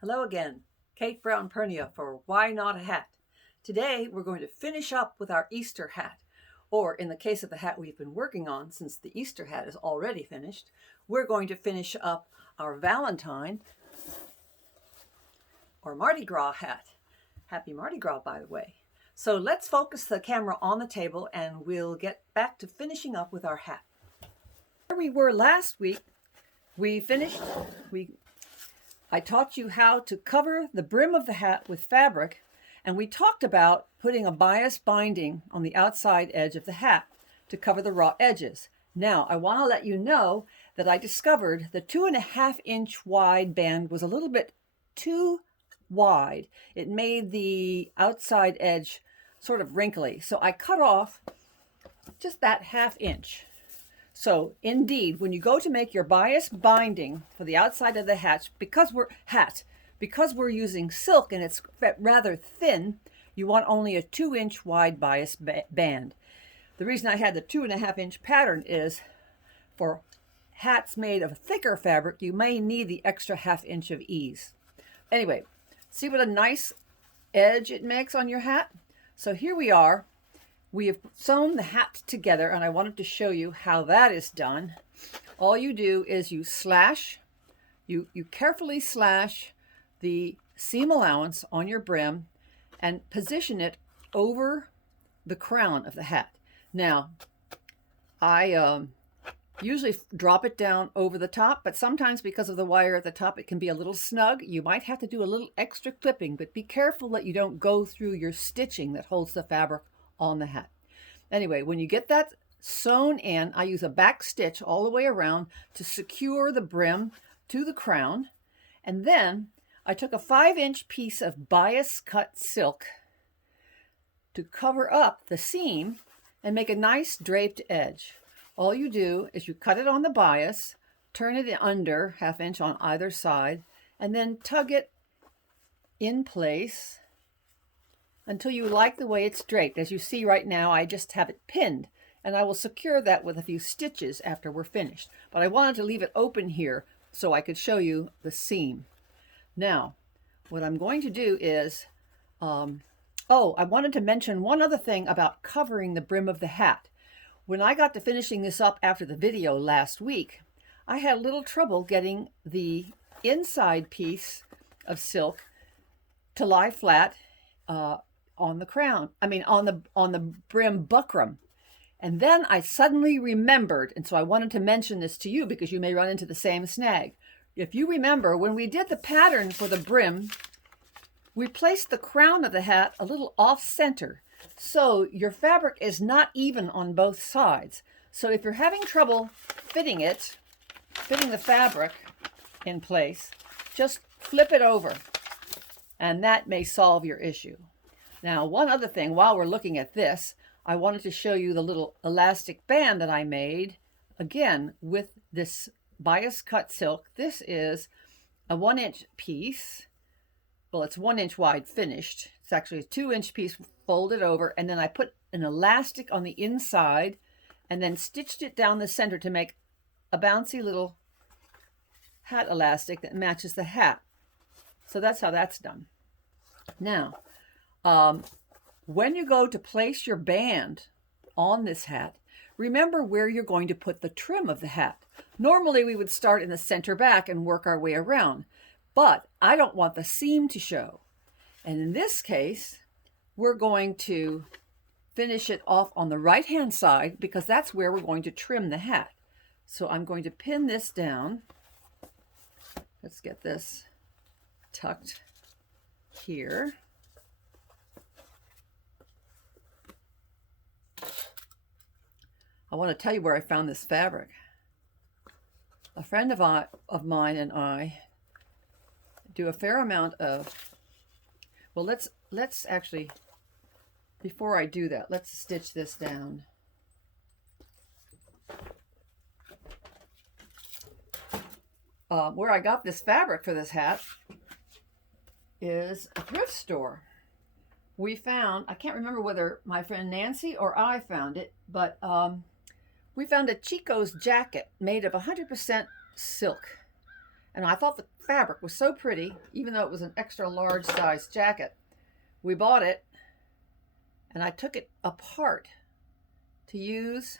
Hello again, Kate Brown Pernia for Why Not a Hat. Today we're going to finish up with our Easter hat, or in the case of the hat we've been working on, since the Easter hat is already finished, we're going to finish up our Valentine or Mardi Gras hat. Happy Mardi Gras, by the way. So let's focus the camera on the table and we'll get back to finishing up with our hat. Where we were last week, I taught you how to cover the brim of the hat with fabric, and we talked about putting a bias binding on the outside edge of the hat to cover the raw edges. Now, I want to let you know that I discovered the 2.5-inch wide band was a little bit too wide. It made the outside edge sort of wrinkly. So I cut off just that 1/2 inch. So indeed, when you go to make your bias binding for the outside of the hat, because we're using silk and it's rather thin, you want only a 2-inch wide bias band. The reason I had the 2.5-inch pattern is for hats made of thicker fabric, you may need the extra 1/2 inch of ease. Anyway, see what a nice edge it makes on your hat? So here we are. We have sewn the hat together, and I wanted to show you how that is done. All you do is you slash, you carefully slash the seam allowance on your brim and position it over the crown of the hat. Now, I usually drop it down over the top, but sometimes because of the wire at the top, it can be a little snug. You might have to do a little extra clipping, but be careful that you don't go through your stitching that holds the fabric on the hat. Anyway, when you get that sewn in, I use a back stitch all the way around to secure the brim to the crown. And then I took a 5-inch piece of bias cut silk to cover up the seam and make a nice draped edge. All you do is you cut it on the bias, turn it under 1/2 inch on either side, and then tug it in place until you like the way it's draped. As you see right now, I just have it pinned, and I will secure that with a few stitches after we're finished. But I wanted to leave it open here so I could show you the seam. Now, what I'm going to do is, I wanted to mention one other thing about covering the brim of the hat. When I got to finishing this up after the video last week, I had a little trouble getting the inside piece of silk to lie flat on the crown, on the brim buckram. And then I suddenly remembered, and so I wanted to mention this to you because you may run into the same snag. If you remember, when we did the pattern for the brim, we placed the crown of the hat a little off center, so your fabric is not even on both sides. So if you're having trouble fitting the fabric in place, just flip it over, and that may solve your issue. Now, one other thing, while we're looking at this, I wanted to show you the little elastic band that I made, again, with this bias cut silk. This is a 1-inch piece. Well, it's 1 inch wide finished. It's actually a 2-inch piece folded over, and then I put an elastic on the inside and then stitched it down the center to make a bouncy little hat elastic that matches the hat. So that's how that's done. Now, when you go to place your band on this hat, remember where you're going to put the trim of the hat. Normally we would start in the center back and work our way around, but I don't want the seam to show. And in this case, we're going to finish it off on the right-hand side because that's where we're going to trim the hat. So I'm going to pin this down. Let's get this tucked here. I want to tell you where I found this fabric. A friend of mine and I do a fair amount of, well, let's actually, before I do that, let's stitch this down. Where I got this fabric for this hat is a thrift store. We found, I can't remember whether my friend Nancy or I found it, but we found a Chico's jacket made of 100% silk. And I thought the fabric was so pretty, even though it was an extra large size jacket. We bought it, and I took it apart to use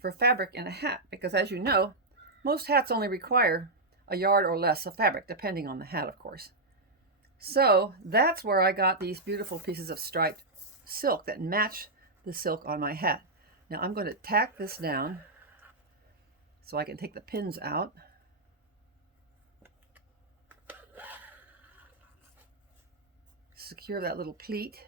for fabric in a hat, because as you know, most hats only require a yard or less of fabric, depending on the hat, of course. So that's where I got these beautiful pieces of striped silk that match the silk on my hat. Now I'm going to tack this down so I can take the pins out. Secure that little pleat.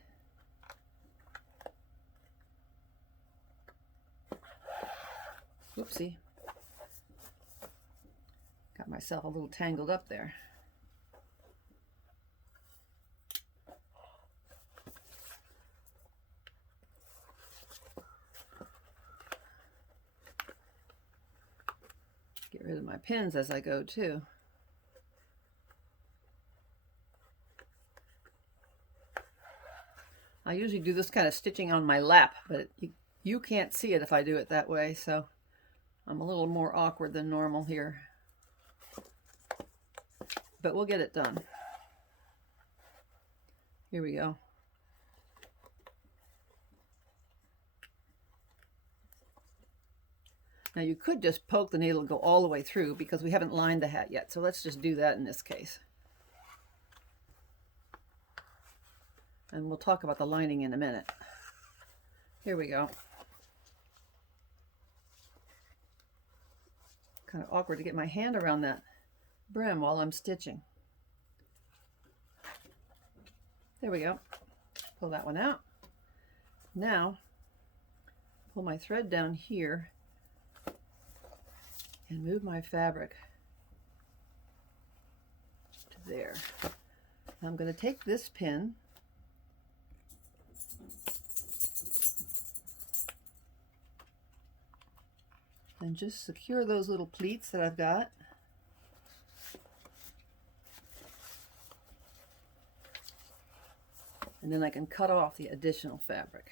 Whoopsie. Got myself a little tangled up there. Get rid of my pins as I go too. I usually do this kind of stitching on my lap, but you can't see it if I do it that way, so I'm a little more awkward than normal here. But we'll get it done. Here we go. Now you could just poke the needle and go all the way through because we haven't lined the hat yet. So let's just do that in this case. And we'll talk about the lining in a minute. Here we go. Kind of awkward to get my hand around that brim while I'm stitching. There we go. Pull that one out. Now, pull my thread down here and move my fabric to there. I'm going to take this pin and just secure those little pleats that I've got. And then I can cut off the additional fabric.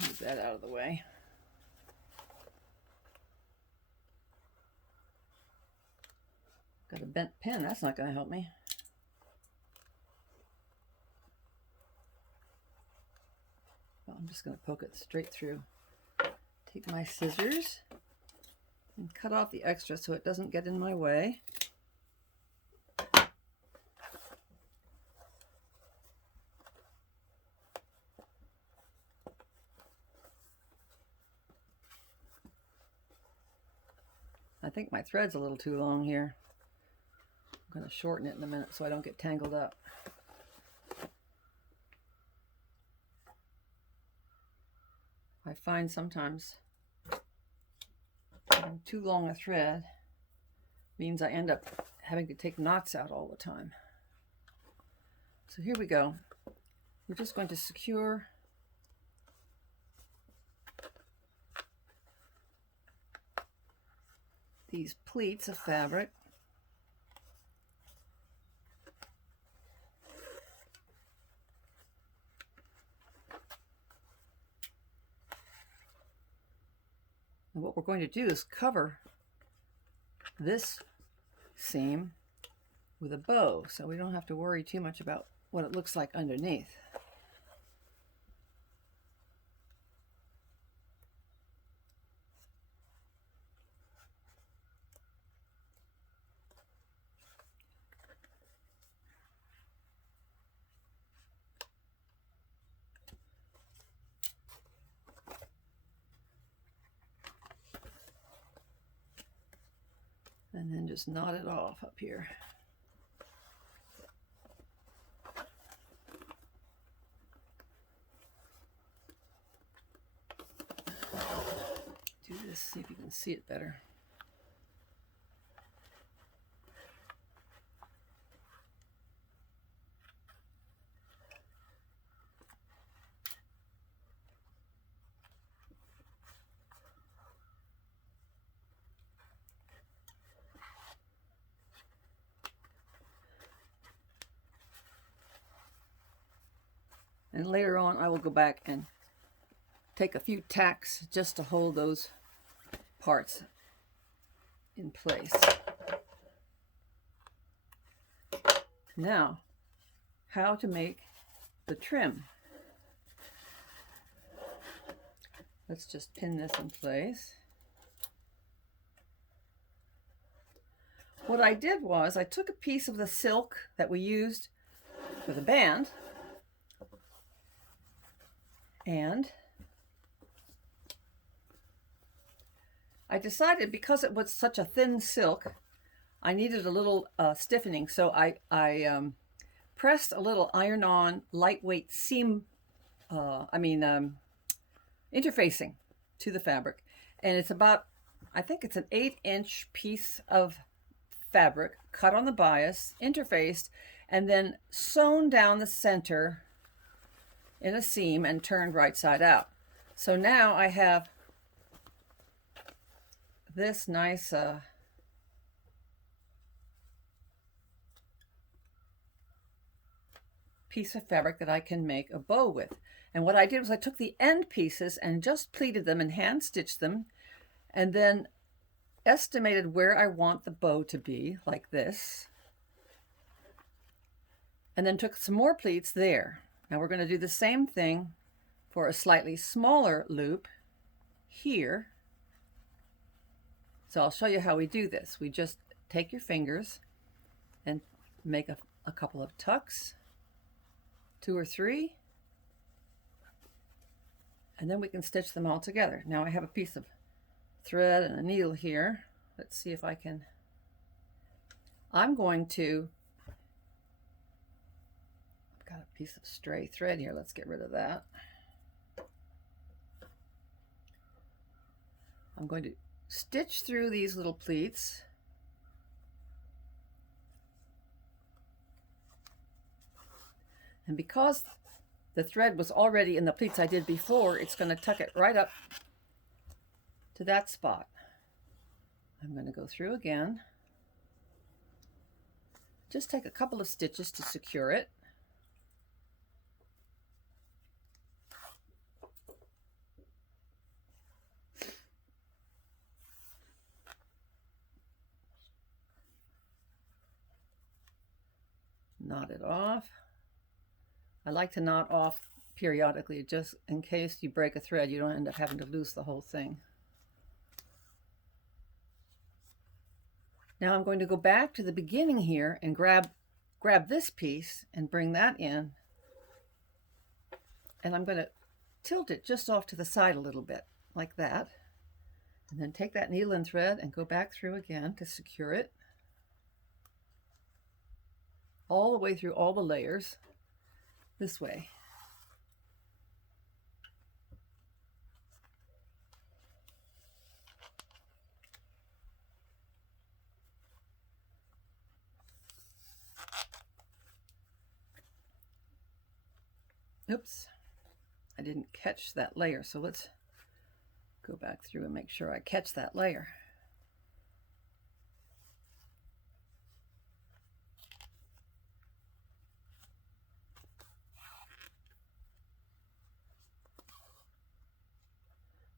Move that out of the way. Got a bent pin, that's not going to help me. Well, I'm just going to poke it straight through. Take my scissors and cut off the extra so it doesn't get in my way. I think my thread's a little too long here. I'm going to shorten it in a minute so I don't get tangled up. I find sometimes having too long a thread means I end up having to take knots out all the time. So here we go. We're just going to secure these pleats of fabric. And what we're going to do is cover this seam with a bow, so we don't have to worry too much about what it looks like underneath. And then just knot it off up here. Do this, see if you can see it better. And later on I will go back and take a few tacks just to hold those parts in place. Now, how to make the trim. Let's just pin this in place. What I did was I took a piece of the silk that we used for the band, and I decided because it was such a thin silk, I needed a little stiffening, so I pressed a little iron-on lightweight seam, interfacing to the fabric. And it's about, I think it's an 8-inch piece of fabric cut on the bias, interfaced, and then sewn down the center in a seam and turned right side out. So now I have this nice piece of fabric that I can make a bow with. And what I did was I took the end pieces and just pleated them and hand stitched them, and then estimated where I want the bow to be, like this, and then took some more pleats there. Now we're going to do the same thing for a slightly smaller loop here. So I'll show you how we do this. We just take your fingers and make a couple of tucks, 2 or 3, and then we can stitch them all together. Now I have a piece of thread and a needle here. Let's see if I can. I've got a piece of stray thread here. Let's get rid of that. I'm going to stitch through these little pleats. And because the thread was already in the pleats I did before, it's going to tuck it right up to that spot. I'm going to go through again. Just take a couple of stitches to secure it. Knot it off. I like to knot off periodically, just in case you break a thread, you don't end up having to loose the whole thing. Now I'm going to go back to the beginning here and grab this piece and bring that in. And I'm going to tilt it just off to the side a little bit, like that. And then take that needle and thread and go back through again to secure it. All the way through all the layers, this way. Oops, I didn't catch that layer, so let's go back through and make sure I catch that layer.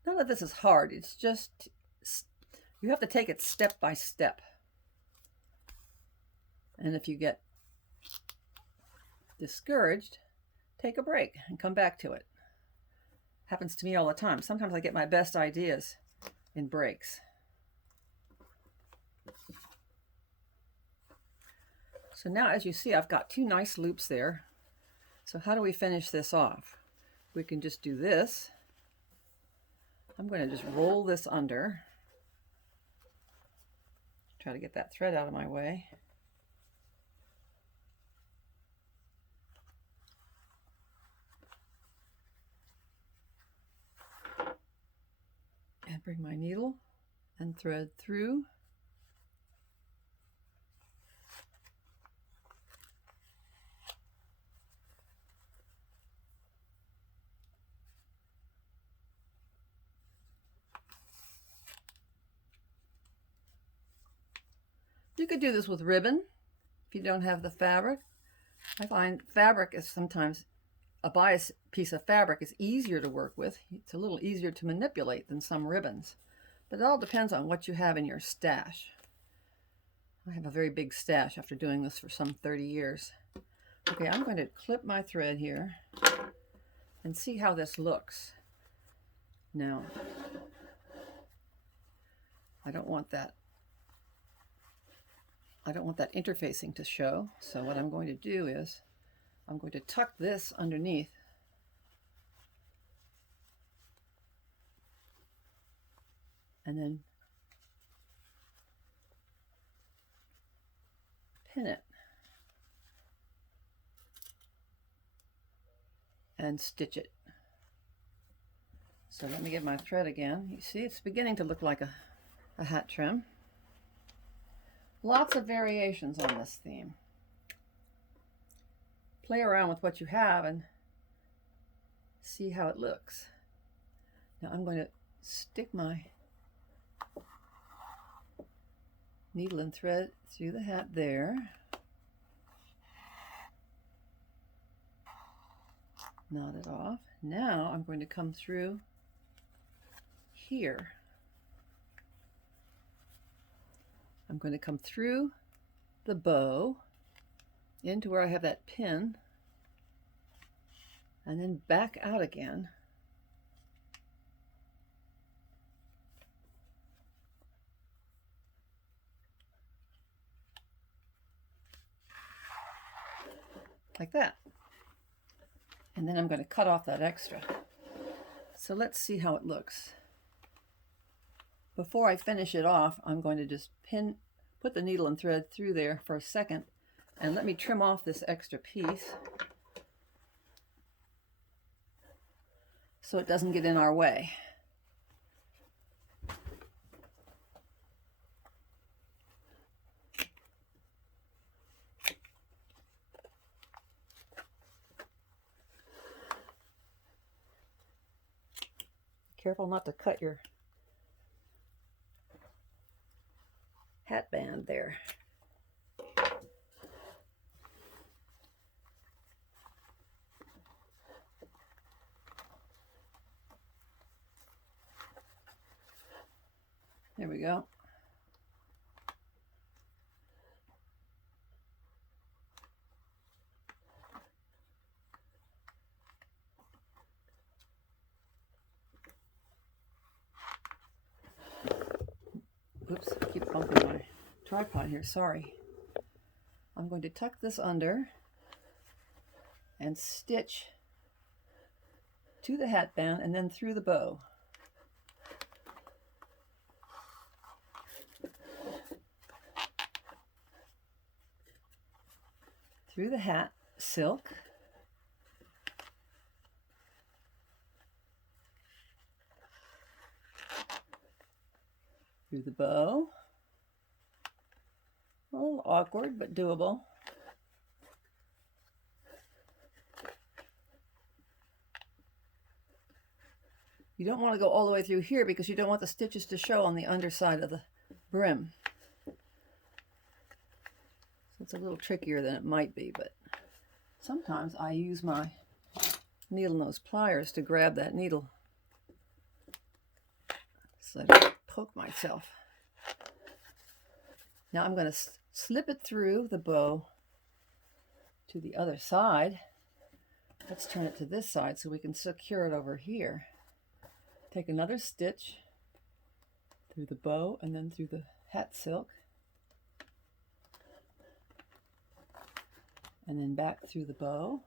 None of this is hard, it's just, you have to take it step by step. And if you get discouraged, take a break and come back to it. Happens to me all the time. Sometimes I get my best ideas in breaks. So now, as you see, I've got 2 nice loops there. So how do we finish this off? We can just do this. I'm going to just roll this under. Try to get that thread out of my way. And bring my needle and thread through. You could do this with ribbon if you don't have the fabric. I find fabric is sometimes a bias piece of fabric is easier to work with. It's a little easier to manipulate than some ribbons. But it all depends on what you have in your stash. I have a very big stash after doing this for some 30 years. Okay, I'm going to clip my thread here and see how this looks. Now, I don't want that interfacing to show. So what I'm going to do is I'm going to tuck this underneath and then pin it and stitch it. So let me get my thread again. You see, it's beginning to look like a hat trim. Lots of variations on this theme. Play around with what you have and see how it looks. Now I'm going to stick my needle and thread through the hat there. Knot it off. Now I'm going to come through here. I'm going to come through the bow into where I have that pin and then back out again. Like that. And then I'm going to cut off that extra. So let's see how it looks. Before I finish it off, I'm going to just put the needle and thread through there for a second, and let me trim off this extra piece so it doesn't get in our way. Careful not to cut your hatband there. There we go. Oops, I keep bumping my tripod here, sorry. I'm going to tuck this under and stitch to the hatband and then through the bow. Through the hat silk. Through the bow. A little awkward, but doable. You don't want to go all the way through here because you don't want the stitches to show on the underside of the brim. So it's a little trickier than it might be, but sometimes I use my needle nose pliers to grab that needle so I don't poke myself. Now I'm going to slip it through the bow to the other side. Let's turn it to this side so we can secure it over here. Take another stitch through the bow and then through the hat silk. And then back through the bow.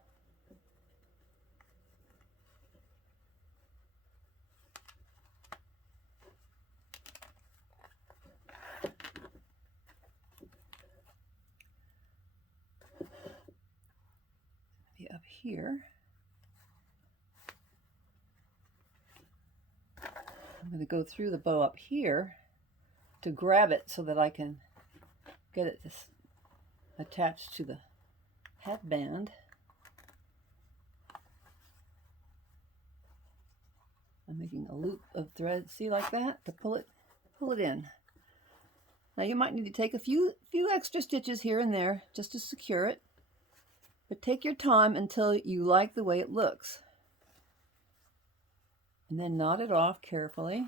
Up here. I'm going to go through the bow up here to grab it so that I can get it attached to the hatband. I'm making a loop of thread, see, like that, to pull it in. Now you might need to take a few extra stitches here and there just to secure it. But take your time until you like the way it looks. And then knot it off carefully.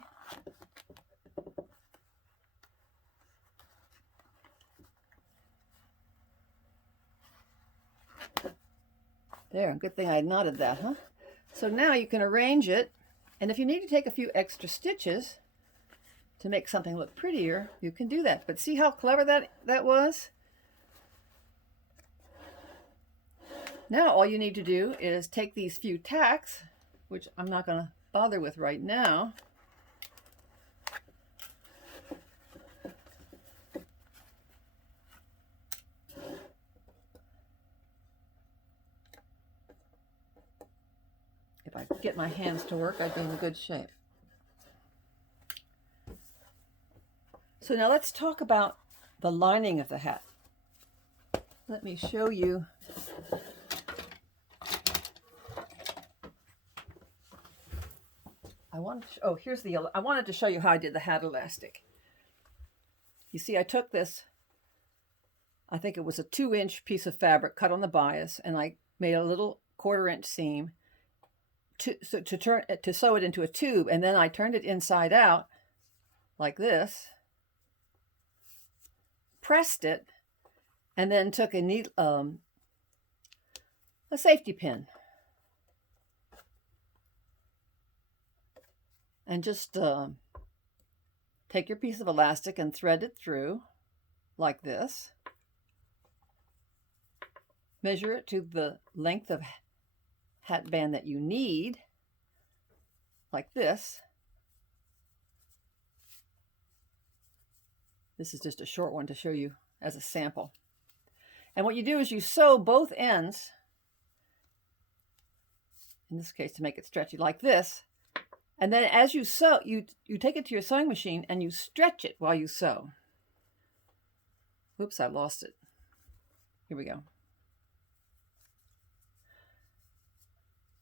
There, good thing I knotted that, huh? So now you can arrange it, and if you need to take a few extra stitches to make something look prettier, you can do that. But see how clever that was? Now all you need to do is take these few tacks, which I'm not going to bother with right now. If I could get my hands to work, I'd be in good shape. So now let's talk about the lining of the hat. Let me show you. I wanted to show you how I did the hat elastic. You see, I took this, I think it was a 2-inch piece of fabric cut on the bias, and I made a little 1/4-inch seam to sew it into a tube, and then I turned it inside out like this, pressed it, and then took a safety pin and just take your piece of elastic and thread it through like this. Measure it to the length of hat band that you need, like this. This is just a short one to show you as a sample. And what you do is you sew both ends, in this case to make it stretchy, like this. And then as you sew, you take it to your sewing machine and you stretch it while you sew. Oops, I lost it. Here we go.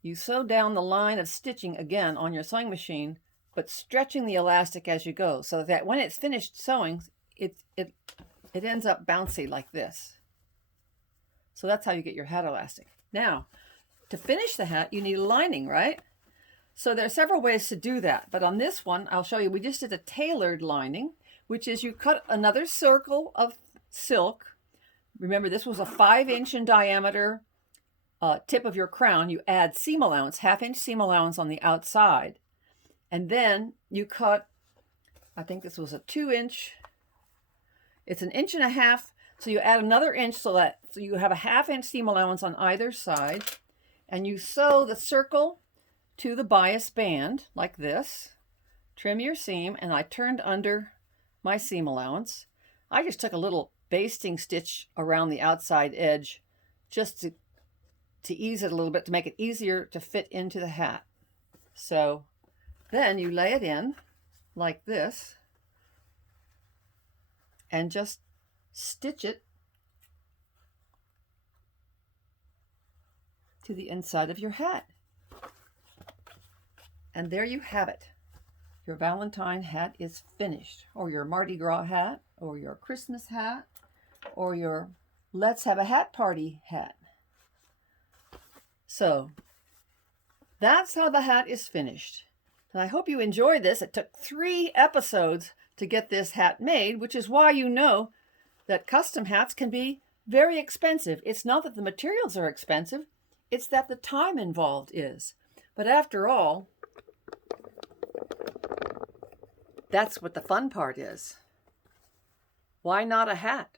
You sew down the line of stitching again on your sewing machine, but stretching the elastic as you go, so that when it's finished sewing, it ends up bouncy like this. So that's how you get your hat elastic. Now, to finish the hat, you need a lining, right? So there are several ways to do that, but on this one, I'll show you, we just did a tailored lining, which is you cut another circle of silk. Remember, this was a 5-inch in diameter tip of your crown. You add seam allowance, 1/2-inch seam allowance on the outside. And then you cut, I think this was a 2-inch, it's 1.5 inches, so you add another inch so you have a 1/2-inch seam allowance on either side, and you sew the circle to the bias band like this. Trim your seam, and I turned under my seam allowance. I just took a little basting stitch around the outside edge just to ease it a little bit, to make it easier to fit into the hat. So then you lay it in like this and just stitch it to the inside of your hat. And there you have it. Your Valentine hat is finished, or your Mardi Gras hat, or your Christmas hat, or your Let's Have a Hat Party hat. So that's how the hat is finished. And I hope you enjoyed this. It took 3 episodes to get this hat made, which is why you know that custom hats can be very expensive. It's not that the materials are expensive, it's that the time involved is. But after all, that's what the fun part is. Why not a hat?